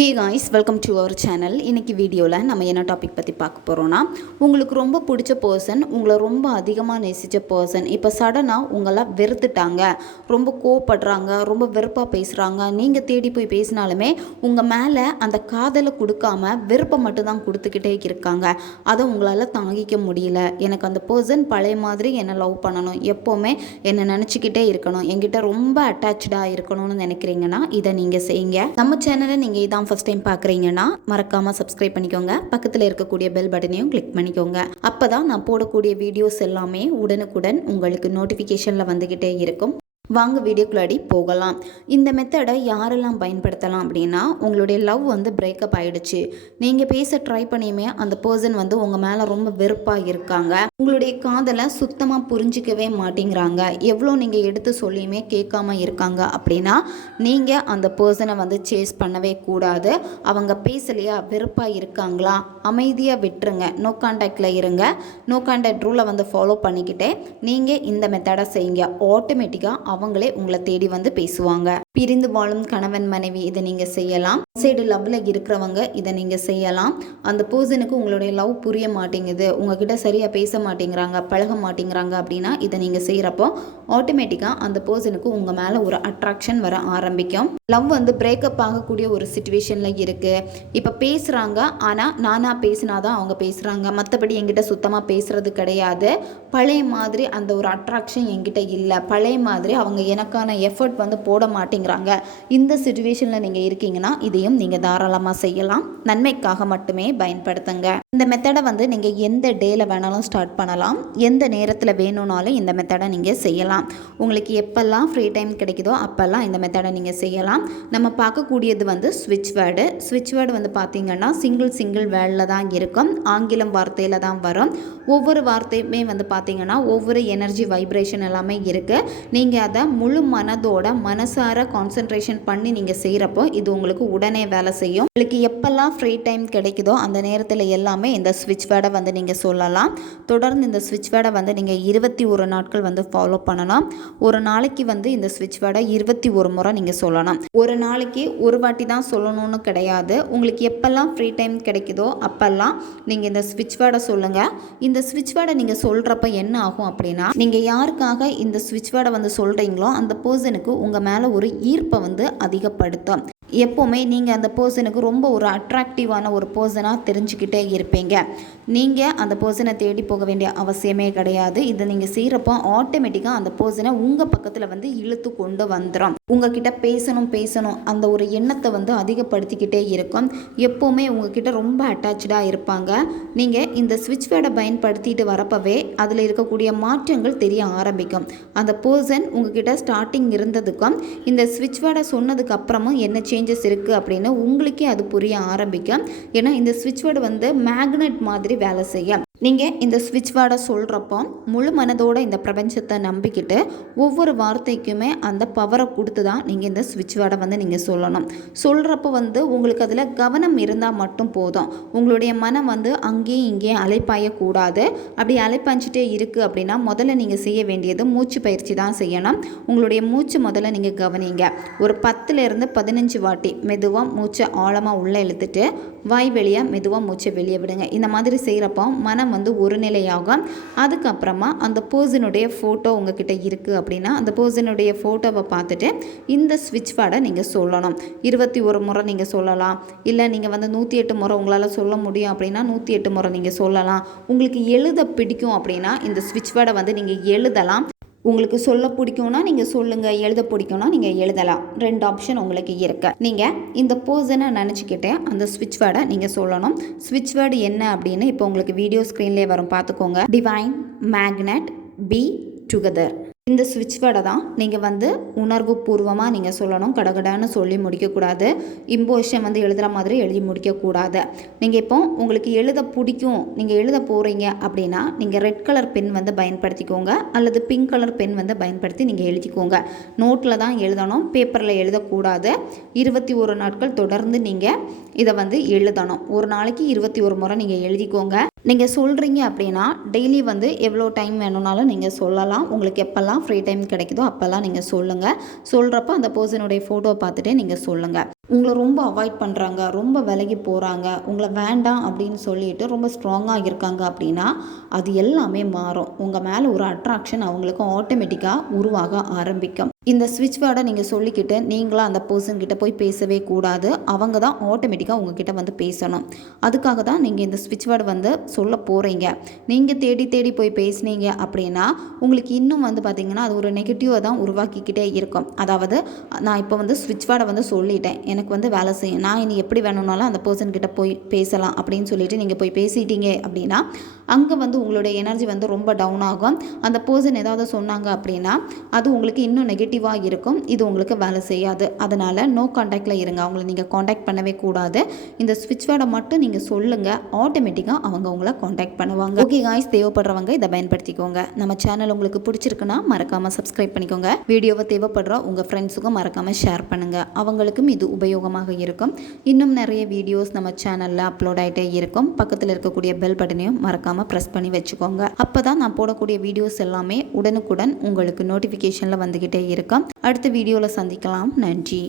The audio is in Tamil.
Hey guys, welcome to our channel. இன்றைக்கி வீடியோவில் நம்ம என்ன டாபிக் பற்றி பார்க்க போகிறோன்னா, உங்களுக்கு ரொம்ப பிடிச்ச பர்சன், உங்களை ரொம்ப அதிகமாக நேசித்த பர்சன் இப்போ சடனாக உங்களை வெறுத்துட்டாங்க, ரொம்ப கோவப்படுறாங்க, ரொம்ப வெறுப்பாக பேசுகிறாங்க. நீங்கள் தேடி போய் பேசினாலுமே உங்கள் மேலே அந்த காதலை கொடுக்காம வெறுப்பை மட்டும்தான் கொடுத்துக்கிட்டே இருக்காங்க. அதை உங்களால் தாங்கிக்க முடியல. எனக்கு அந்த பர்சன் பழைய மாதிரி என்னை லவ் பண்ணணும், எப்போவுமே என்னை நினச்சிக்கிட்டே இருக்கணும், என்கிட்ட ரொம்ப அட்டாச்சாக இருக்கணும்னு நினைக்கிறீங்கன்னா இதை நீங்கள் செய்யுங்க. நம்ம சேனலை நீங்கள் இதான் ஃபர்ஸ்ட் டைம் பார்க்குறீங்கன்னா மறக்காமல் சப்ஸ்கிரைப் பண்ணிக்கோங்க. பக்கத்தில் இருக்கக்கூடிய பெல் பட்டனையும் கிளிக் பண்ணிக்கோங்க. அப்போ தான் நான் போடக்கூடிய வீடியோஸ் எல்லாமே உடனுக்குடன் உங்களுக்கு நோட்டிஃபிகேஷனில் வந்துக்கிட்டே இருக்கும். வாங்க வீடியோக்குள்ளாடி போகலாம். இந்த மெத்தடை யாரெல்லாம் பயன்படுத்தலாம் அப்படின்னா, உங்களுடைய லவ் பிரேக்கப் ஆகிடுச்சு, நீங்கள் பேச ட்ரை பண்ணியுமே அந்த பர்சன் உங்கள் மேலே ரொம்ப வெறுப்பாக இருக்காங்க, உங்களுடைய காதலை சுத்தமாக புரிஞ்சிக்கவே மாட்டேங்கிறாங்க, எவ்வளோ நீங்கள் எடுத்து சொல்லியுமே கேட்காம இருக்காங்க அப்படின்னா நீங்கள் அந்த பர்சனை சேஸ் பண்ணவே கூடாது. அவங்க பேசலையா, வெறுப்பாக இருக்காங்களா, அமைதியாக விட்டுருங்க, நோ கான்டாக்டில் இருங்க. நோ கான்டாக்ட் ரூலை ஃபாலோ பண்ணிக்கிட்டே நீங்கள் இந்த மெத்தடை செய்யுங்க. ஆட்டோமேட்டிக்காக அவங்களே உங்களை தேடி பேசுவாங்க. பிரிந்து வாழும் கணவன் மனைவி இதை நீங்கள் செய்யலாம். சைடு லவ்ல இருக்கிறவங்க இதை நீங்கள் செய்யலாம். அந்த பர்சனுக்கு உங்களுடைய லவ் புரிய மாட்டேங்குது, உங்ககிட்ட சரியாக பேச மாட்டேங்கிறாங்க, பழக மாட்டேங்கிறாங்க அப்படின்னா இதை நீங்கள் செய்கிறப்போ ஆட்டோமேட்டிக்காக அந்த பர்சனுக்கு உங்கள் மேலே ஒரு அட்ராக்ஷன் வர ஆரம்பிக்கும். லவ் பிரேக்கப் ஆகக்கூடிய ஒரு சிச்சுவேஷனில் இருக்குது. இப்போ பேசுகிறாங்க, ஆனால் நானாக பேசினாதான் அவங்க பேசுகிறாங்க, மற்றபடி என்கிட்ட சுத்தமாக பேசுகிறது கிடையாது. பழைய மாதிரி அந்த ஒரு அட்ராக்ஷன் என்கிட்ட இல்லை, பழைய மாதிரி அவங்க எனக்கான எஃபர்ட் போட மாட்டேங்கிறாங்க. இந்த சிச்சுவேஷனில் நீங்கள் இருக்கீங்கன்னா இதையும் நீங்கள் தாராளமாக செய்யலாம். நன்மைக்காக மட்டுமே பயன்படுத்துங்க. இந்த மெத்தடை நீங்கள் எந்த டேல வேணாலும் ஸ்டார்ட் பண்ணலாம், எந்த நேரத்தில் வேணும்னாலும் இந்த மெத்தடை நீங்கள் செய்யலாம். உங்களுக்கு எப்பெல்லாம் ஃப்ரீ டைம் கிடைக்குதோ அப்போல்லாம் இந்த மெத்தடை நீங்கள் செய்யலாம். நம்ம பார்க்கக்கூடியது ஸ்விட்ச் வேர்டு. ஸ்விட்ச் வேர்டு பார்த்தீங்கன்னா சிங்கிள் வேர்டில் தான் இருக்கும், ஆங்கிலம் வார்த்தையில் தான் வரும். ஒவ்வொரு வார்த்தையுமே பார்த்தீங்கன்னா ஒவ்வொரு எனர்ஜி வைப்ரேஷன் எல்லாமே இருக்குது. நீங்கள் அதை முழு மனதோட மனசார கான்சென்ட்ரேஷன் பண்ணி நீங்கள் செய்கிறப்போ இது உங்களுக்கு உடனே வேலை செய்யும். உங்களுக்கு எப்பெல்லாம் ஃப்ரீ டைம் கிடைக்குதோ அந்த நேரத்தில் எல்லாமே இந்த ஸ்விட்ச் வேர்டை நீங்கள் சொல்லலாம். தொடர்ந்து இந்த ஸ்விட்ச் வேர்டை நீங்கள் 21 நாட்கள் ஃபாலோ பண்ணணும். ஒரு நாளைக்கு இந்த ஸ்விட்ச் வேர்டை 21 முறை நீங்கள் சொல்லணும். ஒரு நாளைக்கு ஒரு வாட்டி தான் சொல்லணும்னு கிடையாது. உங்களுக்கு எப்பெல்லாம் ஃப்ரீ டைம் கிடைக்குதோ அப்பெல்லாம் நீங்கள் இந்த ஸ்விட்ச் வேர்டை சொல்லுங்கள். இந்த ஸ்விட்ச் வேர்டை நீங்கள் சொல்கிறப்ப என்ன ஆகும் அப்படின்னா, நீங்கள் யாருக்காக இந்த ஸ்விட்ச் வேர்டை சொல்கிறீங்களோ அந்த பர்சனுக்கு உங்கள் மேலே ஒரு ஈர்ப்பை அதிகப்படுத்தும். எப்போவுமே நீங்கள் அந்த பர்சனுக்கு ரொம்ப ஒரு அட்ராக்டிவான ஒரு பர்சனாக தெரிஞ்சுக்கிட்டே இருப்பீங்க. நீங்கள் அந்த பர்சனை தேடி போக வேண்டிய அவசியமே கிடையாது. இதை நீங்கள் செய்கிறப்போ ஆட்டோமேட்டிக்காக அந்த பர்சனை உங்கள் பக்கத்தில் இழுத்து கொண்டு வந்துடும். உங்ககிட்ட பேசணும் அந்த ஒரு எண்ணத்தை அதிகப்படுத்திக்கிட்டே இருக்கும். எப்போவுமே உங்ககிட்ட ரொம்ப அட்டாச்சாக இருப்பாங்க. நீங்கள் இந்த ஸ்விட்ச் வேர்டை பயன்படுத்திட்டு வரப்பவே அதில் இருக்கக்கூடிய மாற்றங்கள் தெரிய ஆரம்பிக்கும். அந்த பர்சன் உங்ககிட்ட ஸ்டார்டிங் இருந்ததுக்கும் இந்த ஸ்விட்ச் வேர்டை சொன்னதுக்கு அப்புறமும் என்ன சேஞ்சஸ் இருக்குது அப்படின்னு உங்களுக்கே அது புரிய ஆரம்பிக்கும். ஏன்னா இந்த ஸ்விட்ச் வேர்டு மேக்னெட் மாதிரி வேலை செய்யும். நீங்கள் இந்த ஸ்விட்ச் வேர்டை சொல்கிறப்போ முழு மனதோட இந்த பிரபஞ்சத்தை நம்பிக்கிட்டு ஒவ்வொரு வார்த்தைக்குமே அந்த பவரை கொடுத்து தான் நீங்கள் இந்த ஸ்விட்ச் வேர்டை நீங்கள் சொல்லணும். சொல்கிறப்போ உங்களுக்கு அதில் கவனம் இருந்தால் மட்டும் போதும். உங்களுடைய மனம் அங்கேயும் இங்கேயும் அலைப்பாயக்கூடாது. அப்படி அலைப்பாஞ்சிட்டே இருக்குது அப்படின்னா முதல்ல நீங்கள் செய்ய வேண்டியது மூச்சு பயிற்சி தான் செய்யணும். உங்களுடைய மூச்சு முதல்ல நீங்கள் கவனிங்க. ஒரு 10லேருந்து 15 வாட்டி மெதுவாக மூச்சை ஆழமாக உள்ளே இழுத்துட்டு வாய் வெளியாக மெதுவாக மூச்சை வெளியே விடுங்க. இந்த மாதிரி செய்கிறப்போ மனம் ஒரு நிலையாகும். அதுக்கப்புறமா அந்த பர்சனுடைய ஃபோட்டோ உங்ககிட்ட இருக்குது அப்படின்னா அந்த பர்சனுடைய ஃபோட்டோவை பார்த்துட்டு இந்த ஸ்விட்ச் வேர்டை நீங்கள் சொல்லணும். 21 முறை நீங்கள் சொல்லலாம். இல்லை நீங்கள் 108 முறை உங்களால் சொல்ல முடியும் அப்படின்னா 108 முறை நீங்கள் சொல்லலாம். உங்களுக்கு எழுத பிடிக்கும் அப்படின்னா இந்த ஸ்விட்ச் வேர்டை நீங்கள் எழுதலாம். உங்களுக்கு சொல்ல பிடிக்கும்னா நீங்கள் சொல்லுங்கள், எழுத பிடிக்கும்னா நீங்கள் எழுதலாம். 2 ஆப்ஷன் உங்களுக்கு இருக்குது. நீங்கள் இந்த பர்சனை நினச்சிக்கிட்டு அந்த ஸ்விட்ச் வேர்டை நீங்கள் சொல்லணும். ஸ்விட்ச் வேர்டு என்ன அப்படின்னு இப்போ உங்களுக்கு வீடியோ ஸ்க்ரீன்லேயே வரும், பார்த்துக்கோங்க. Divine magnet be together. இந்த ஸ்விட்ச் வேர்டை தான் நீங்கள் உணர்வு பூர்வமாக நீங்கள் சொல்லணும். கடகடான்னு சொல்லி முடிக்கக்கூடாது. இம்போஷன் எழுதுகிற மாதிரி எழுதி முடிக்கக்கூடாது. நீங்கள் இப்போ உங்களுக்கு எழுத பிடிக்கும், நீங்கள் எழுத போகிறீங்க அப்படின்னா நீங்கள் ரெட் கலர் பென் பயன்படுத்திக்கோங்க, அல்லது பிங்க் கலர் பென் பயன்படுத்தி நீங்கள் எழுதிக்கோங்க. நோட்டில் தான் எழுதணும், பேப்பரில் எழுதக்கூடாது. 21 நாட்கள் தொடர்ந்து நீங்கள் இதை எழுதணும். ஒரு நாளைக்கு 21 முறை நீங்கள் எழுதிக்கோங்க. நீங்கள் சொல்கிறீங்க அப்படின்னா டெய்லி எவ்வளோ டைம் வேணும்னாலும் நீங்கள் சொல்லலாம். உங்களுக்கு எப்போல்லாம் ஃப்ரீ டைம் கிடைக்குதோ அப்போல்லாம் நீங்கள் சொல்லுங்கள். சொல்கிறப்ப அந்த பர்சனுடைய ஃபோட்டோவை பார்த்துட்டே நீங்கள் சொல்லுங்கள். உங்களை ரொம்ப அவாய்ட் பண்ணுறாங்க, ரொம்ப விலகி போகிறாங்க, உங்களை வேண்டாம் அப்படின்னு சொல்லிட்டு ரொம்ப ஸ்ட்ராங்காக இருக்காங்க அப்படின்னா அது எல்லாமே மாறும். உங்கள் மேலே ஒரு அட்ராக்ஷன் அவங்களுக்கு ஆட்டோமேட்டிக்காக உருவாக ஆரம்பிக்கும். இந்த ஸ்விட்ச் வேர்டை நீங்கள் சொல்லிக்கிட்டு நீங்களாம் அந்த பர்சன்கிட்ட போய் பேசவே கூடாது. அவங்க தான் ஆட்டோமேட்டிக்காக உங்ககிட்ட வந்து பேசணும். அதுக்காக தான் நீங்கள் இந்த ஸ்விட்ச் வேர்டு வந்து சொல்ல போகிறீங்க. நீங்கள் தேடி தேடி போய் பேசுனீங்க அப்படின்னா உங்களுக்கு இன்னும் வந்து பார்த்திங்கன்னா அது ஒரு நெகட்டிவாக தான் உருவாக்கிக்கிட்டே இருக்கும். அதாவது நான் இப்போ வந்து ஸ்விட்ச் வேர்டை வந்து சொல்லிட்டேன், எனக்கு வந்து வேலை செய்யும், நான் இனி எப்படி வேணும்னாலும் அந்த பர்சன்கிட்ட போய் பேசலாம் அப்படின்னு சொல்லிட்டு நீங்கள் போய் பேசிட்டீங்க அப்படின்னா அங்கே வந்து உங்களுடைய எனர்ஜி வந்து ரொம்ப டவுன் ஆகும். அந்த பர்சன் ஏதாவது சொன்னாங்க அப்படின்னா அது உங்களுக்கு இன்னும் நெகட்டிவாக இருக்கும். இது உங்களுக்கு வேலை செய்யாது. அதனால் நோ காண்டாக்டில் இருங்க. அவங்கள நீங்கள் காண்டாக்ட் பண்ணவே கூடாது. இந்த ஸ்விட்ச் வேர்டை மட்டும் நீங்கள் சொல்லுங்கள், ஆட்டோமேட்டிக்காக அவங்க உங்களை காண்டாக்ட் பண்ணுவாங்க. ஓகே காய்ஸ், தேவைப்படுறவங்க இதை பயன்படுத்திக்கோங்க. நம்ம சேனல் உங்களுக்கு பிடிச்சிருக்குன்னா மறக்காமல் சப்ஸ்கிரைப் பண்ணிக்கோங்க. வீடியோவை தேவைப்படுற உங்கள் ஃப்ரெண்ட்ஸுக்கும் மறக்காமல் ஷேர் பண்ணுங்கள். அவங்களுக்கும் இது உபயோகமாக இருக்கும். இன்னும் நிறைய வீடியோஸ் நம்ம சேனலில் அப்லோட் ஆகிட்டே இருக்கும். பக்கத்தில் இருக்கக்கூடிய பெல் பட்டனையும் மறக்காமல் ப்ரெஸ் பண்ணி வச்சுக்கோங்க. அப்போ தான் நான் போடக்கூடிய வீடியோஸ் எல்லாமே உடனுக்குடன் உங்களுக்கு நோட்டிஃபிகேஷனில் வந்துக்கிட்டே இருக்கும். அடுத்த வீடியோவில் சந்திக்கலாம். நன்றி.